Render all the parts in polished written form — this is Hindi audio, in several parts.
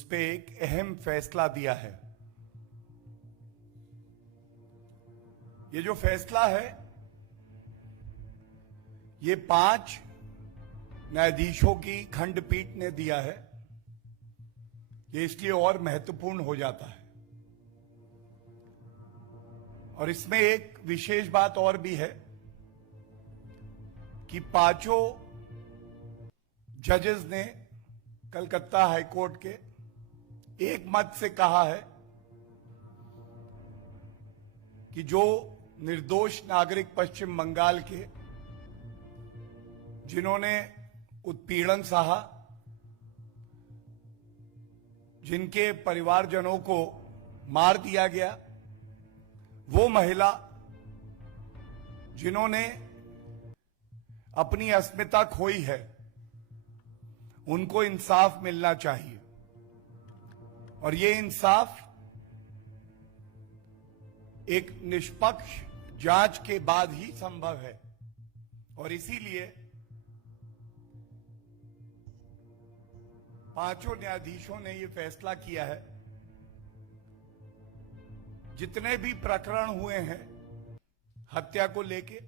उस पे एक अहम फैसला दिया है। ये जो फैसला है ये 5 न्यायाधीशों की खंडपीठ ने दिया है। ये इसलिए और महत्वपूर्ण हो जाता है। और इसमें एक विशेष बात और भी है कि 5 जजेस ने कलकत्ता हाईकोर्ट के एक मत से कहा है कि जो निर्दोष नागरिक पश्चिम बंगाल के जिन्होंने उत्पीड़न सहा, जिनके परिवारजनों को मार दिया गया, वो महिला जिन्होंने अपनी अस्मिता खोई है, उनको इंसाफ मिलना चाहिए। और ये इंसाफ एक निष्पक्ष जांच के बाद ही संभव है। और इसीलिए 5 न्यायाधीशों ने यह फैसला किया है, जितने भी प्रकरण हुए हैं हत्या को लेके,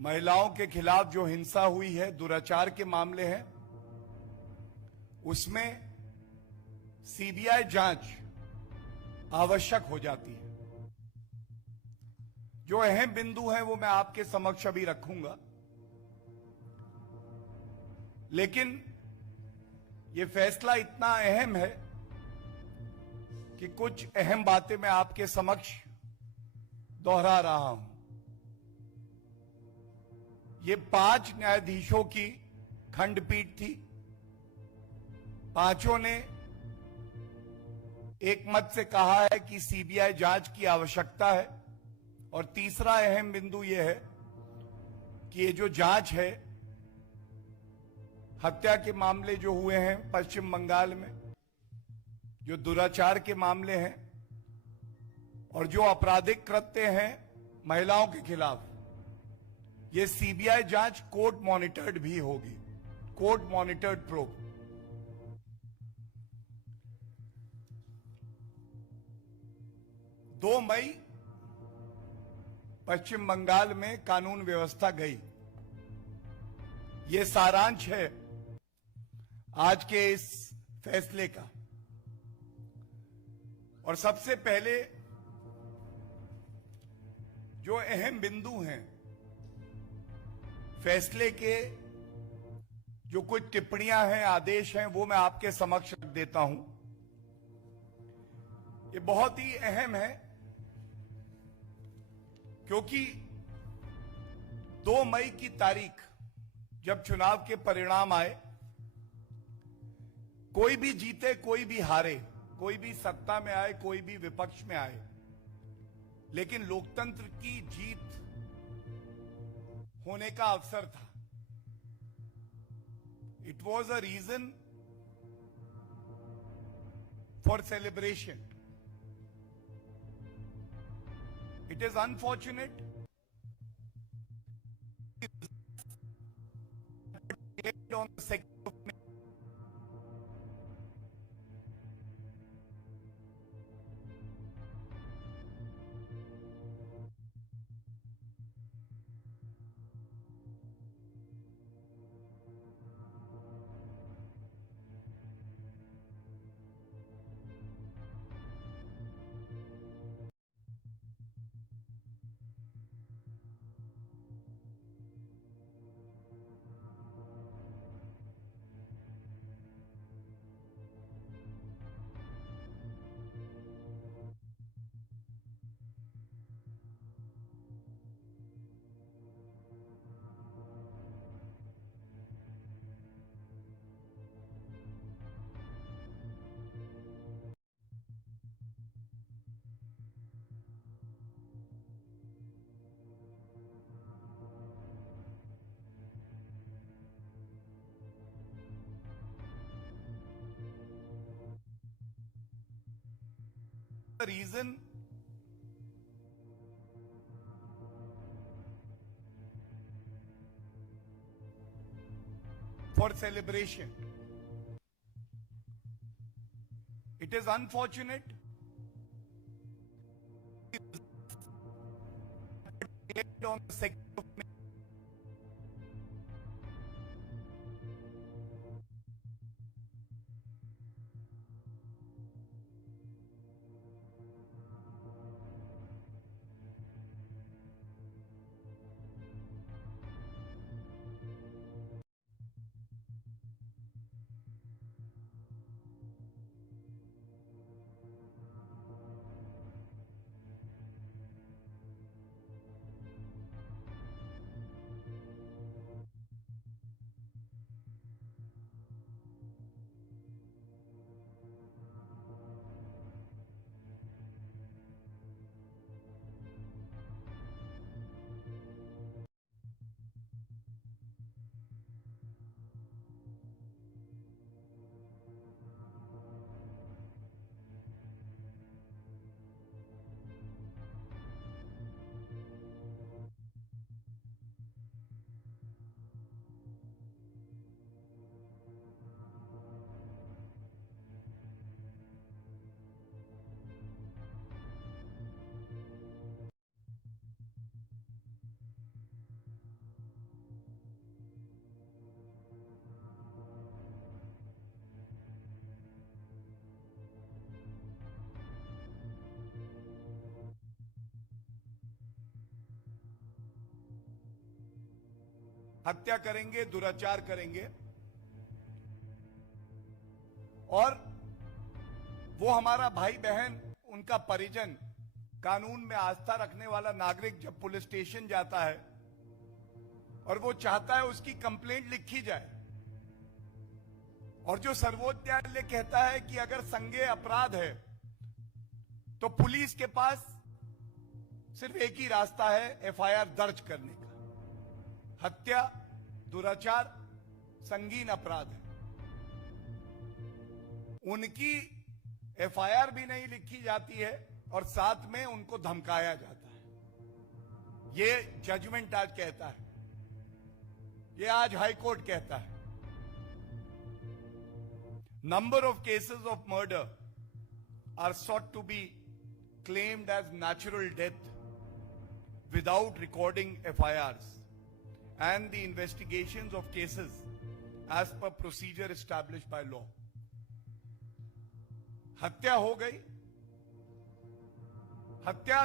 महिलाओं के खिलाफ जो हिंसा हुई है, दुराचार के मामले हैं, उसमें सीबीआई जांच आवश्यक हो जाती है। जो अहम बिंदु है वो मैं आपके समक्ष अभी रखूंगा, लेकिन ये फैसला इतना अहम है कि कुछ अहम बातें मैं आपके समक्ष दोहरा रहा हूं। ये 5 न्यायाधीशों की खंडपीठ थी। 5 ने एक मत से कहा है कि सीबीआई जांच की आवश्यकता है। और तीसरा अहम बिंदु यह है कि ये जो जांच है, हत्या के मामले जो हुए हैं पश्चिम बंगाल में, जो दुराचार के मामले हैं और जो आपराधिक कृत्य हैं महिलाओं के खिलाफ, ये सीबीआई जांच कोर्ट मॉनिटर्ड भी होगी, कोर्ट मॉनिटर्ड प्रोब। दो मई पश्चिम बंगाल में कानून व्यवस्था गई। ये सारांश है आज के इस फैसले का। और सबसे पहले जो अहम बिंदु हैं फैसले के, जो कुछ टिप्पणियां हैं, आदेश हैं, वो मैं आपके समक्ष रख देता हूं। ये बहुत ही अहम है क्योंकि 2 मई की तारीख जब चुनाव के परिणाम आए, कोई भी जीते कोई भी हारे, कोई भी सत्ता में आए कोई भी विपक्ष में आए, लेकिन लोकतंत्र की जीत होने का अवसर था। It was a reason for celebration. It is unfortunate on the 2nd of May. The reason for celebration. It is unfortunate on the sector of हत्या करेंगे, दुराचार करेंगे और वो हमारा भाई बहन, उनका परिजन, कानून में आस्था रखने वाला नागरिक जब पुलिस स्टेशन जाता है और वो चाहता है उसकी कंप्लेंट लिखी जाए, और जो सर्वोच्च न्यायालय कहता है कि अगर संज्ञेय अपराध है तो पुलिस के पास सिर्फ एक ही रास्ता है, एफआईआर दर्ज करने का। हत्या, दुराचार संगीन अपराध है, उनकी एफआईआर भी नहीं लिखी जाती है और साथ में उनको धमकाया जाता है। ये जजमेंट आज कहता है, ये आज हाईकोर्ट कहता है। Number of cases of murder are sought to be claimed as natural death without recording FIRs and the investigations of cases as per procedure established by law. हत्या हो गई। हत्या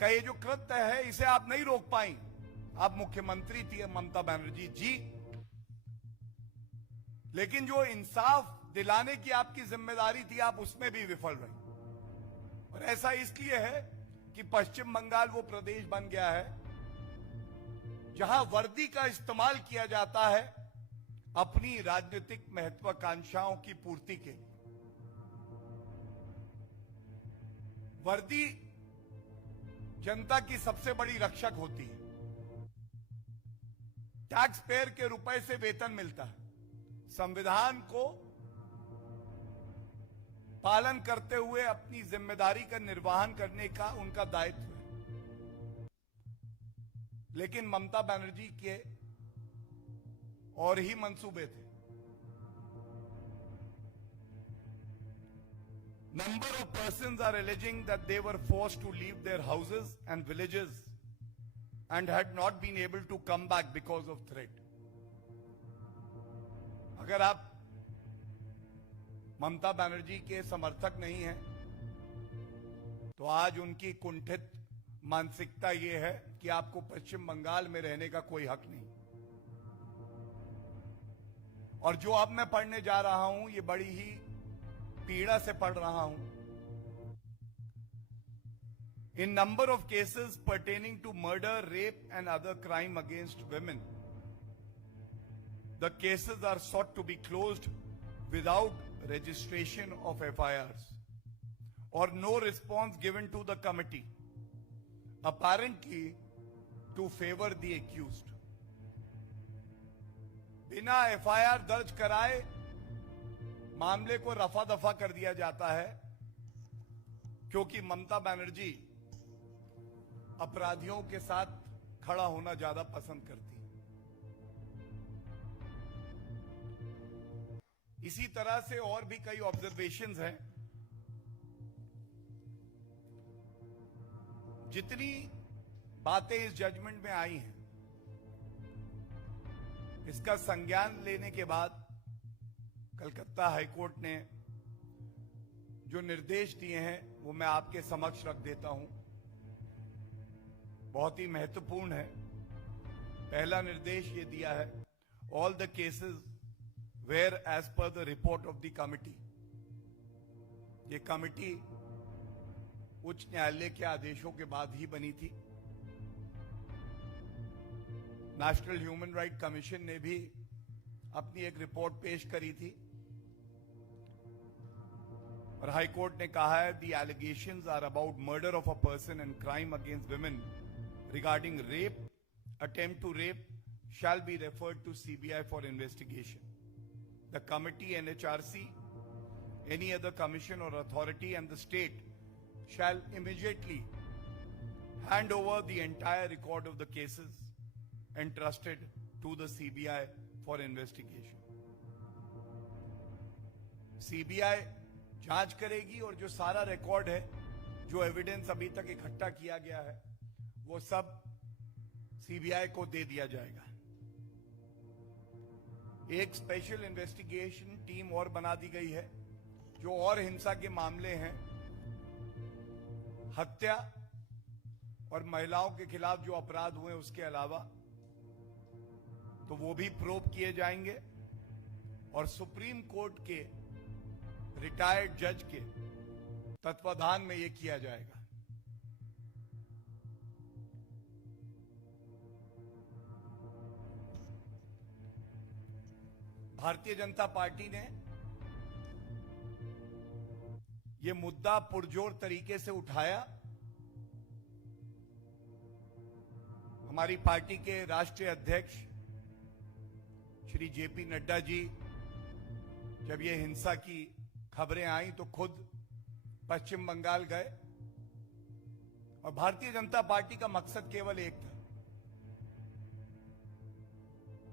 का ये जो कृत्य है इसे आप नहीं रोक पाई। आप मुख्यमंत्री थी ममता बनर्जी जी, लेकिन जो इंसाफ दिलाने की आपकी जिम्मेदारी थी आप उसमें भी विफल रही। और ऐसा इसलिए है कि पश्चिम बंगाल वो प्रदेश बन गया है जहां वर्दी का इस्तेमाल किया जाता है अपनी राजनीतिक महत्वाकांक्षाओं की पूर्ति के लिए। वर्दी जनता की सबसे बड़ी रक्षक होती है। टैक्स पेयर के रुपए से वेतन मिलता है। संविधान को पालन करते हुए अपनी जिम्मेदारी का निर्वहन करने का उनका दायित्व है। लेकिन ममता बनर्जी के और ही मंसूबे थे। Number of persons are alleging that they were forced to leave their houses and villages and had not been able to come back because of threat. अगर आप ममता बनर्जी के समर्थक नहीं हैं तो आज उनकी कुंठित मानसिकता ये है कि आपको पश्चिम बंगाल में रहने का कोई हक नहीं। और जो अब मैं पढ़ने जा रहा हूं ये बड़ी ही पीड़ा से पढ़ रहा हूं। In number of cases pertaining to murder, rape and other crime against women, the cases are sought to be closed without registration of FIRs or no response given to the committee, apparently to favor the accused. बिना FIR दर्ज कराए मामले को रफा दफा कर दिया जाता है क्योंकि ममता बनर्जी अपराधियों के साथ खड़ा होना ज्यादा पसंद करती है। इसी तरह से और भी कई ऑब्जर्वेशंस हैं। जितनी बातें इस जजमेंट में आई हैं, इसका संज्ञान लेने के बाद कलकत्ता हाईकोर्ट ने जो निर्देश दिए हैं वो मैं आपके समक्ष रख देता हूं। बहुत ही महत्वपूर्ण है। पहला निर्देश ये दिया है, all the cases where as per the report of the committee. ये कमिटी उच्च न्यायालय के आदेशों के बाद ही बनी थी। नेशनल ह्यूमन राइट कमीशन ने भी अपनी एक रिपोर्ट पेश करी थी और हाई कोर्ट ने कहा है, the allegations are about murder of a person and crime against women regarding rape, attempt to rape shall be referred to CBI for investigation. The committee, NHRC, any other commission or authority and the state shall immediately hand over the entire record of the cases entrusted to the CBI for investigation. CBI जांच करेगी और जो सारा रिकॉर्ड है, जो एविडेंस अभी तक इकट्ठा किया गया है, वो सब सीबीआई को दे दिया जाएगा। एक स्पेशल इन्वेस्टिगेशन टीम और बना दी गई है जो और हिंसा के मामले हैं, हत्या और महिलाओं के खिलाफ जो अपराध हुए उसके अलावा, तो वो भी प्रोब किए जाएंगे और सुप्रीम कोर्ट के रिटायर्ड जज के तत्वाधान में ये किया जाएगा। भारतीय जनता पार्टी ने यह मुद्दा पुरजोर तरीके से उठाया। हमारी पार्टी के राष्ट्रीय अध्यक्ष श्री जेपी नड्डा जी जब ये हिंसा की खबरें आई तो खुद पश्चिम बंगाल गए और भारतीय जनता पार्टी का मकसद केवल एक था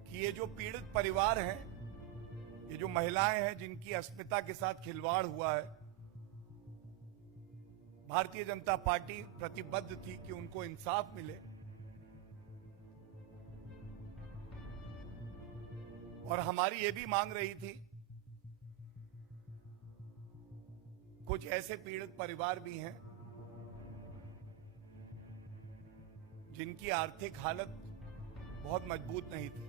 कि ये जो पीड़ित परिवार हैं, ये जो महिलाएं हैं जिनकी अस्मिता के साथ खिलवाड़ हुआ है, भारतीय जनता पार्टी प्रतिबद्ध थी कि उनको इंसाफ मिले और हमारी ये भी मांग रही थी, कुछ ऐसे पीड़ित परिवार भी हैं जिनकी आर्थिक हालत बहुत मजबूत नहीं थी,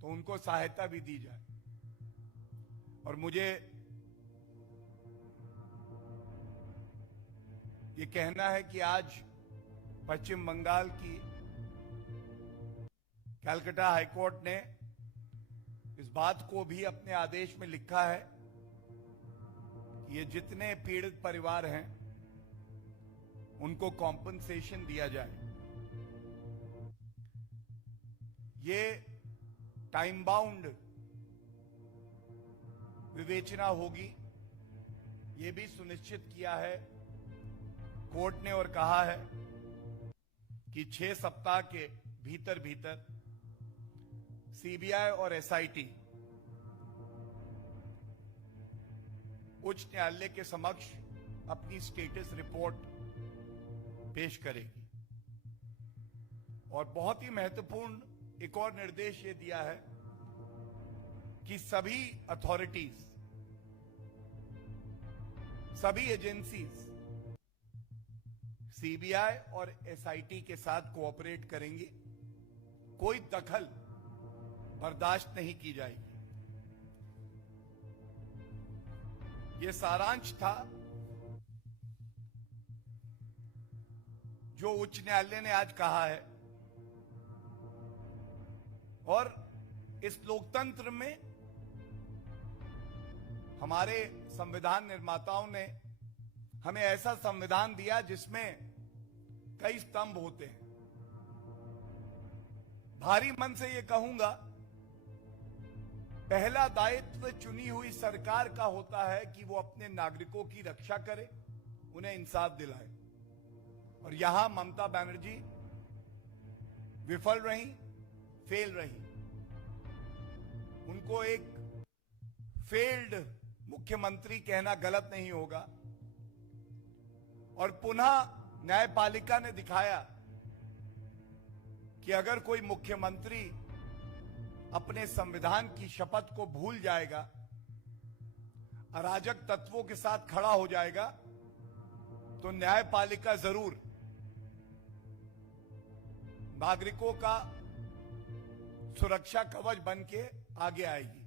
तो उनको सहायता भी दी जाए। और मुझे ये कहना है कि आज पश्चिम बंगाल की कलकत्ता हाईकोर्ट ने इस बात को भी अपने आदेश में लिखा है कि ये जितने पीड़ित परिवार हैं उनको कॉम्पनसेशन दिया जाए। ये टाइम बाउंड विवेचना होगी, ये भी सुनिश्चित किया है कोर्ट ने और कहा है कि 6 सप्ताह के भीतर भीतर सीबीआई और एसआईटी उच्च न्यायालय के समक्ष अपनी स्टेटस रिपोर्ट पेश करेगी। और बहुत ही महत्वपूर्ण एक और निर्देश ये दिया है कि सभी अथॉरिटीज, सभी एजेंसीज सीबीआई और एसआईटी के साथ कोऑपरेट करेंगी, कोई दखल बर्दाश्त नहीं की जाएगी। ये सारांश था जो उच्च न्यायालय ने आज कहा है। और इस लोकतंत्र में हमारे संविधान निर्माताओं ने हमें ऐसा संविधान दिया जिसमें कई स्तंभ होते हैं। भारी मन से ये कहूंगा, पहला दायित्व चुनी हुई सरकार का होता है कि वो अपने नागरिकों की रक्षा करे, उन्हें इंसाफ दिलाए। और यहां ममता बनर्जी विफल रही, फेल रही। उनको एक फेल्ड मुख्यमंत्री कहना गलत नहीं होगा। और पुनः न्यायपालिका ने दिखाया कि अगर कोई मुख्यमंत्री अपने संविधान की शपथ को भूल जाएगा, अराजक तत्वों के साथ खड़ा हो जाएगा, तो न्यायपालिका जरूर नागरिकों का सुरक्षा कवच बन के आगे आएगी।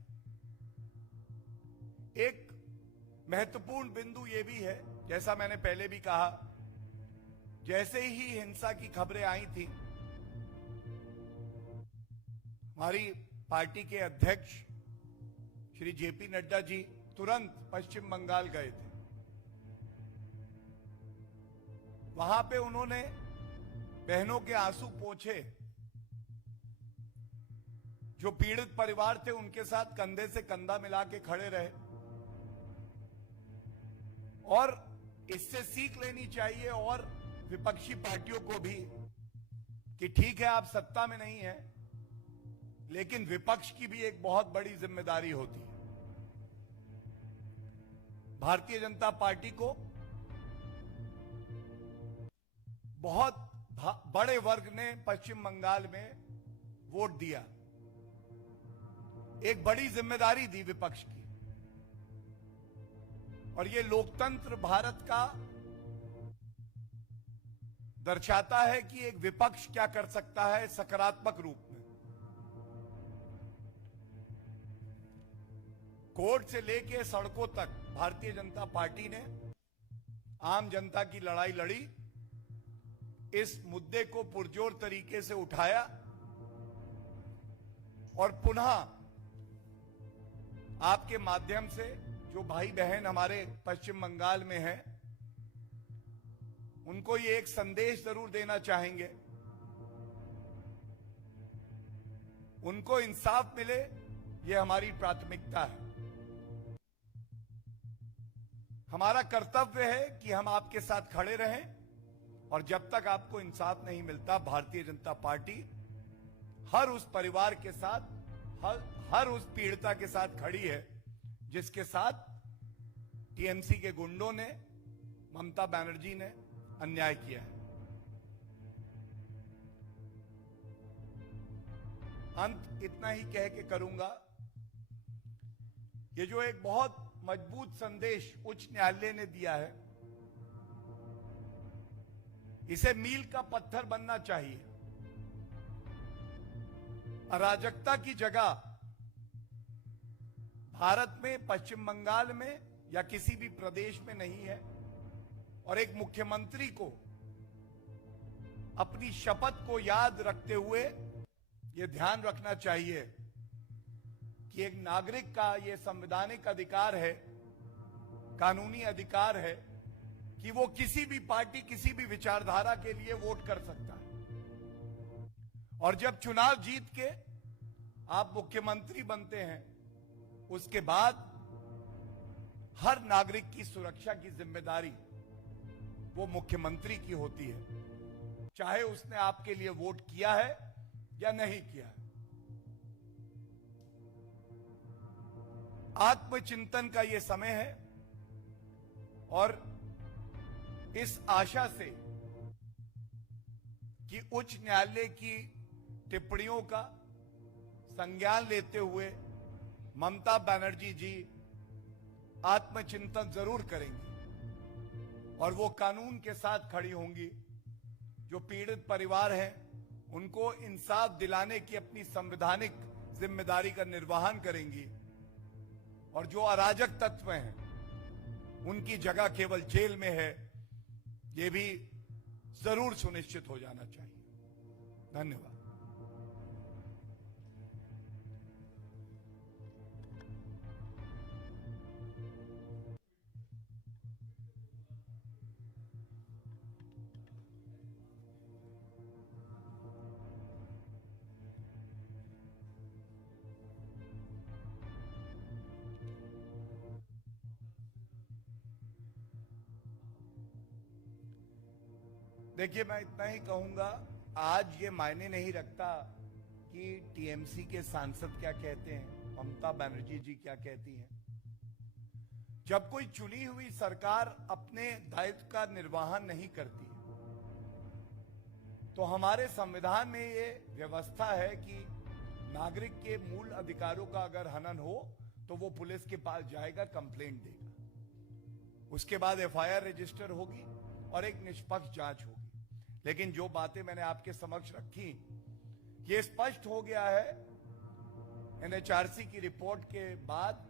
एक महत्वपूर्ण बिंदु यह भी है, जैसा मैंने पहले भी कहा, जैसे ही हिंसा की खबरें आई थी, हमारी पार्टी के अध्यक्ष श्री जेपी नड्डा जी तुरंत पश्चिम बंगाल गए थे। वहां पे उन्होंने बहनों के आंसू पोंछे, जो पीड़ित परिवार थे उनके साथ कंधे से कंधा मिला के खड़े रहे। और इससे सीख लेनी चाहिए और विपक्षी पार्टियों को भी कि ठीक है आप सत्ता में नहीं है, लेकिन विपक्ष की भी एक बहुत बड़ी जिम्मेदारी होती है। भारतीय जनता पार्टी को बहुत बड़े वर्ग ने पश्चिम बंगाल में वोट दिया, एक बड़ी जिम्मेदारी दी विपक्ष की। और ये लोकतंत्र भारत का दर्शाता है कि एक विपक्ष क्या कर सकता है सकारात्मक रूप में। कोर्ट से लेके सड़कों तक भारतीय जनता पार्टी ने आम जनता की लड़ाई लड़ी, इस मुद्दे को पुरजोर तरीके से उठाया और पुनः आपके माध्यम से जो भाई बहन हमारे पश्चिम बंगाल में हैं, उनको ये एक संदेश जरूर देना चाहेंगे, उनको इंसाफ मिले, ये हमारी प्राथमिकता है। हमारा कर्तव्य है कि हम आपके साथ खड़े रहें, और जब तक आपको इंसाफ नहीं मिलता, भारतीय जनता पार्टी हर उस परिवार के साथ, हर उस पीड़िता के साथ खड़ी है जिसके साथ टीएमसी के गुंडों ने, ममता बनर्जी ने अन्याय किया है। अंत इतना ही कह के करूंगा, ये जो एक बहुत मजबूत संदेश उच्च न्यायालय ने दिया है, इसे मील का पत्थर बनना चाहिए। अराजकता की जगह भारत में, पश्चिम बंगाल में या किसी भी प्रदेश में नहीं है। और एक मुख्यमंत्री को अपनी शपथ को याद रखते हुए यह ध्यान रखना चाहिए कि एक नागरिक का यह संवैधानिक अधिकार है, कानूनी अधिकार है कि वो किसी भी पार्टी, किसी भी विचारधारा के लिए वोट कर सकता है। और जब चुनाव जीत के आप मुख्यमंत्री बनते हैं, उसके बाद हर नागरिक की सुरक्षा की जिम्मेदारी वो मुख्यमंत्री की होती है, चाहे उसने आपके लिए वोट किया है या नहीं किया है। आत्मचिंतन का ये समय है और इस आशा से कि उच्च न्यायालय की टिप्पणियों का संज्ञान लेते हुए ममता बनर्जी जी आत्मचिंतन जरूर करेंगी और वो कानून के साथ खड़ी होंगी। जो पीड़ित परिवार हैं, उनको इंसाफ दिलाने की अपनी संवैधानिक जिम्मेदारी का निर्वहन करेंगी। और जो अराजक तत्व हैं, उनकी जगह केवल जेल में है, ये भी जरूर सुनिश्चित हो जाना चाहिए। धन्यवाद। देखिए, मैं इतना ही कहूंगा, आज ये मायने नहीं रखता कि टीएमसी के सांसद क्या कहते हैं, ममता बनर्जी जी क्या कहती हैं। जब कोई चुनी हुई सरकार अपने दायित्व का निर्वहन नहीं करती तो हमारे संविधान में ये व्यवस्था है कि नागरिक के मूल अधिकारों का अगर हनन हो तो वो पुलिस के पास जाएगा, कंप्लेंट देगा, उसके बाद एफआईआर रजिस्टर होगी और एक निष्पक्ष जांच होगी। लेकिन जो बातें मैंने आपके समक्ष रखी, ये स्पष्ट हो गया है एनएचआरसी की रिपोर्ट के बाद,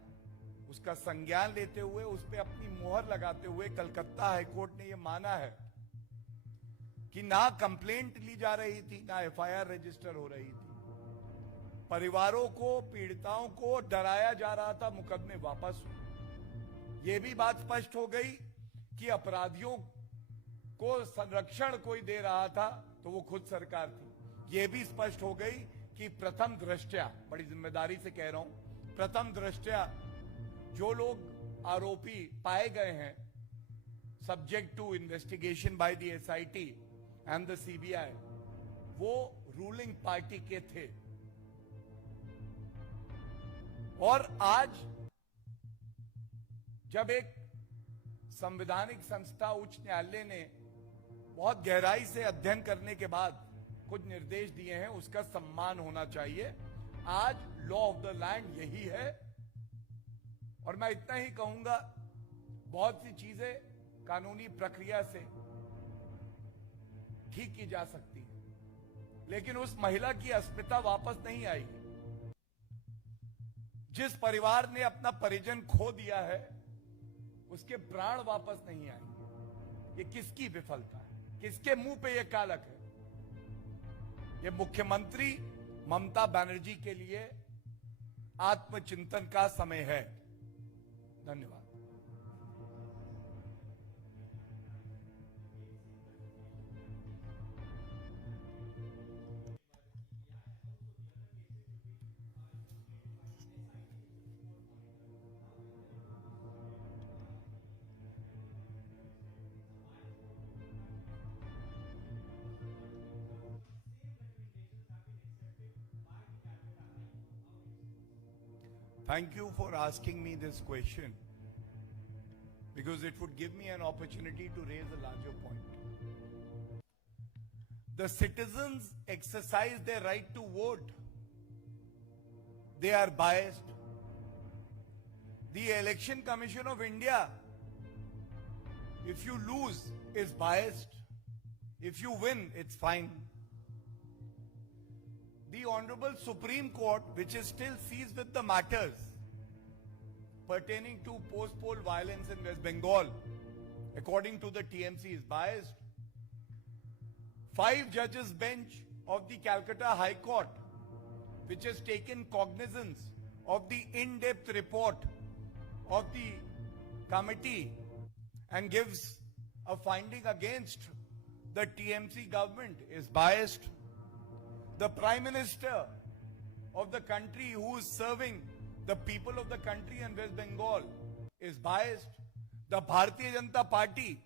उसका संज्ञान लेते हुए, उस पर अपनी मोहर लगाते हुए कलकत्ता हाईकोर्ट ने यह माना है कि ना कंप्लेंट ली जा रही थी, ना एफआईआर रजिस्टर हो रही थी। परिवारों को, पीड़िताओं को डराया जा रहा था मुकदमे वापस हो। यह भी बात स्पष्ट हो गई कि अपराधियों को संरक्षण कोई दे रहा था तो वो खुद सरकार थी। यह भी स्पष्ट हो गई कि प्रथम दृष्टया, बड़ी जिम्मेदारी से कह रहा हूं, प्रथम दृष्टया जो लोग आरोपी पाए गए हैं subject to investigation by the SIT and the CBI, वो रूलिंग पार्टी के थे। और आज जब एक संवैधानिक संस्था उच्च न्यायालय ने बहुत गहराई से अध्ययन करने के बाद कुछ निर्देश दिए हैं, उसका सम्मान होना चाहिए। आज लॉ ऑफ द लैंड यही है। और मैं इतना ही कहूंगा, बहुत सी चीजें कानूनी प्रक्रिया से ठीक की जा सकती है, लेकिन उस महिला की अस्मिता वापस नहीं आएगी। जिस परिवार ने अपना परिजन खो दिया है, उसके प्राण वापस नहीं आएंगे। ये किसकी विफलता है? किसके मुंह पे ये कालक है? ये मुख्यमंत्री ममता बनर्जी के लिए आत्मचिंतन का समय है। धन्यवाद। Thank you for asking me this question, because it would give me an opportunity to raise a larger point. The citizens exercise their right to vote. They are biased. The Election Commission of India, if you lose, is biased. If you win, it's fine. The Honorable Supreme Court, which is still seized with the matters pertaining to post-poll violence in West Bengal, according to the TMC, is biased. 5 judges bench of the Calcutta High Court, which has taken cognizance of the in-depth report of the committee and gives a finding against the TMC government, is biased. The Prime Minister of the country, who is serving the people of the country and West Bengal, is biased. The Bharatiya Janata Party,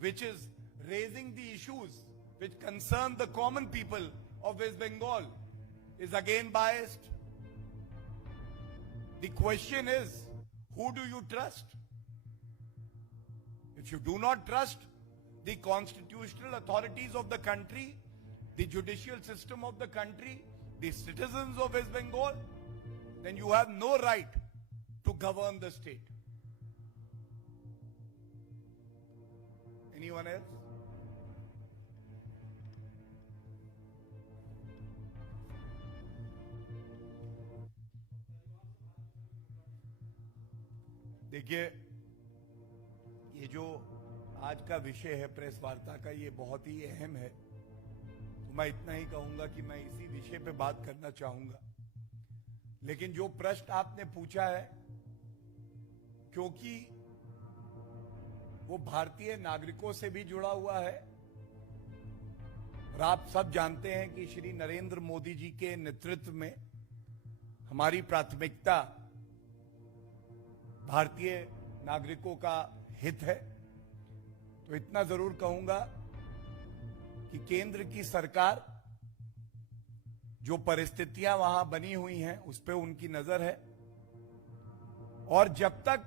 which is raising the issues which concern the common people of West Bengal, is again biased. The question is, who do you trust? If you do not trust the constitutional authorities of the country, the judicial system of the country, the citizens of West Bengal, then you have no right to govern the state. Anyone else? देखिए, ये जो आज का विषय है प्रेस वार्ता का, ये बहुत ही अहम है। तो मैं इतना ही कहूंगा कि मैं इसी विषय पे बात करना चाहूंगा। लेकिन जो प्रश्न आपने पूछा है, क्योंकि वो भारतीय नागरिकों से भी जुड़ा हुआ है, और आप सब जानते हैं कि श्री नरेंद्र मोदी जी के नेतृत्व में हमारी प्राथमिकता भारतीय नागरिकों का हित है, तो इतना जरूर कहूंगा कि केंद्र की सरकार, जो परिस्थितियां वहां बनी हुई हैं, उस पर उनकी नजर है। और जब तक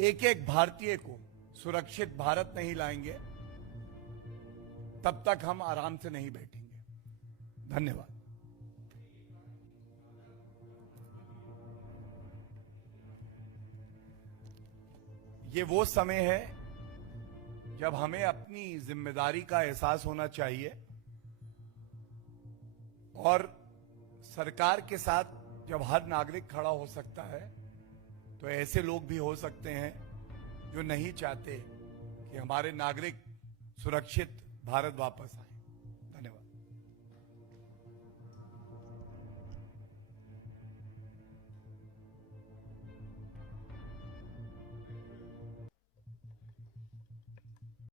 एक एक भारतीय को सुरक्षित भारत नहीं लाएंगे, तब तक हम आराम से नहीं बैठेंगे। धन्यवाद। ये वो समय है जब हमें अपनी जिम्मेदारी का एहसास होना चाहिए और सरकार के साथ जब हर नागरिक खड़ा हो सकता है, तो ऐसे लोग भी हो सकते हैं जो नहीं चाहते कि हमारे नागरिक सुरक्षित भारत वापस आए।